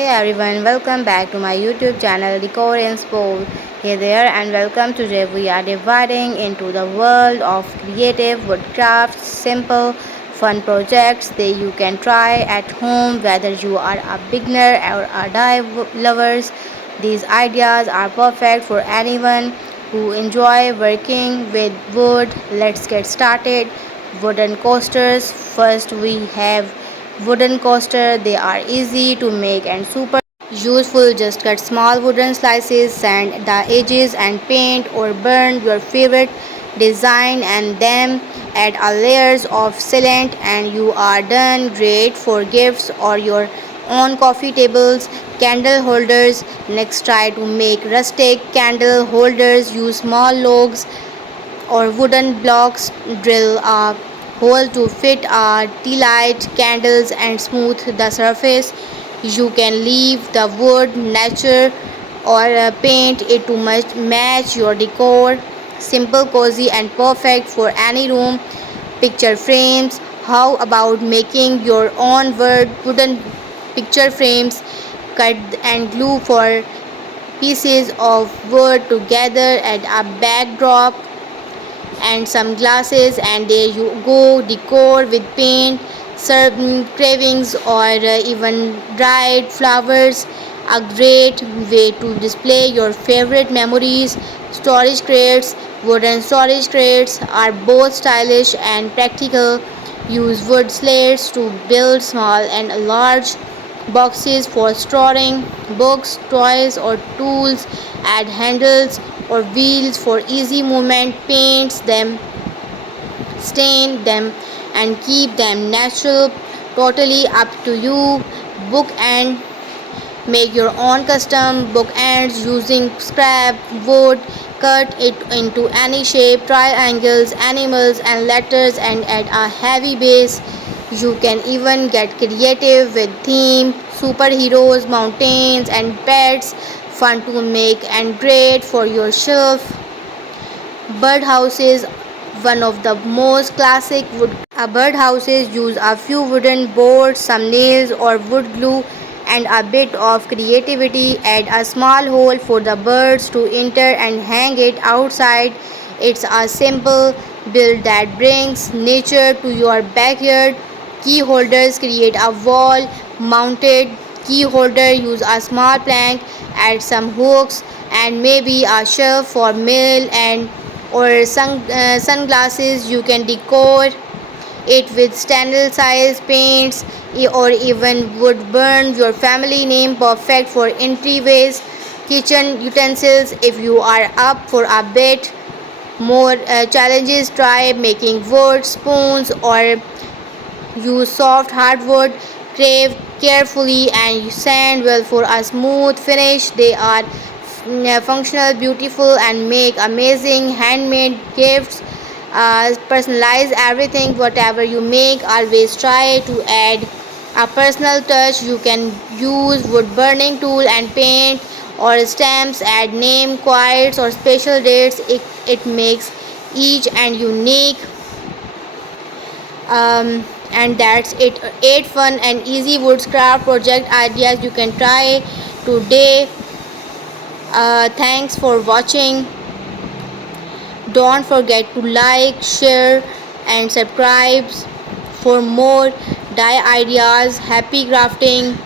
Hey everyone, welcome back to my YouTube channel Decor Inspo. Hey there and welcome. Today we are dividing into the world of creative woodcrafts, simple fun projects that you can try at home whether you are a beginner or a dive lovers. These ideas are perfect for anyone who enjoy working with wood. Let's get started. Wooden coasters. First we have wooden coaster. They are easy to make and super useful. Just cut small wooden slices, sand the edges and paint or burn your favorite design and then add a layers of sealant and you are done. Great for gifts or your own coffee tables. Candle holders. Next, try to make rustic candle holders. Use small logs or wooden blocks, drill a hole to fit a tea light candles and smooth the surface. You can leave the wood nature or paint it to match your decor. Simple, cozy, and perfect for any room. Picture frames. How about making your own wooden picture frames? Cut and glue for pieces of wood together at a backdrop and some glasses and there you go. Decor with paint, certain cravings or even dried flowers, a great way to display your favorite memories. Storage crates. Wooden storage crates are both stylish and practical. Use wood slates to build small and large boxes for storing books, toys, or tools. Add handles or wheels for easy movement. Paints them, stain them, and keep them natural. Totally up to you. Book and make your own custom bookends using scrap wood. Cut it into any shape, triangles, animals, and letters, and add a heavy base. You can even get creative with theme, superheroes, mountains, and pets. Fun to make and great for your shelf. Birdhouses. One of the most classic wood birdhouses use a few wooden boards, some nails or wood glue and a bit of creativity. Add a small hole for the birds to enter and hang it outside. It's a simple build that brings nature to your backyard. Key holders. Create a wall mounted key holder. Use a small plank, add some hooks and maybe a shelf for mail and or sunglasses. You can decor it with standard size paints or even would burn your family name. Perfect for entryways. Kitchen utensils. If you are up for a bit more challenges, try making wood spoons or use soft hardwood. Crave carefully and sand well for a smooth finish. They are functional, beautiful, and make amazing handmade gifts. Personalize everything, whatever you make. Always try to add a personal touch. You can use wood burning tool and paint or stamps. Add name, quotes, or special dates. It makes each and unique. And that's it. 8 fun and easy woodcraft project ideas you can try today. Thanks for watching. Don't forget to like, share, and subscribe for more DIY ideas. Happy crafting.